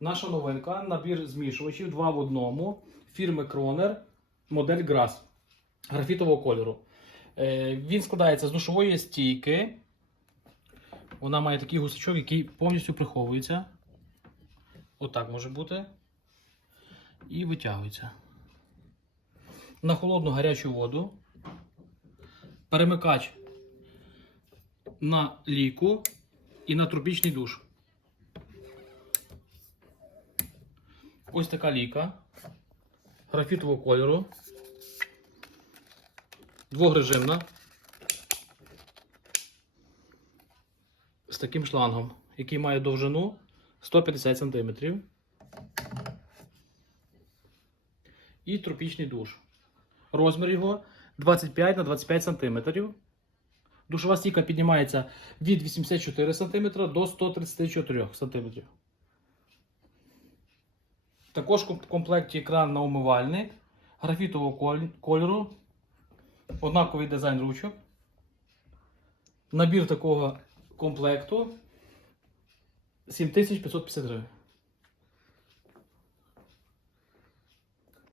Наша новинка, набір змішувачів 2 в одному фірми Кронер, модель Grass графітового кольору. Е, Він складається з душової стійки. Вона має такий гусачок, який повністю приховується. Отак може бути. І витягується. На холодну гарячу воду. Перемикач на ліку і на тропічний душ. Ось така ліка графітового кольору. Двохрежимна. З таким шлангом, який має довжину 150 см. І тропічний душ. Розмір його 25 на 25 см. Душова стійка піднімається від 84 см до 134 см. Також в комплекті екран на умивальник графітового кольору, однаковий дизайн ручок. Набір такого комплекту 7550 гривень.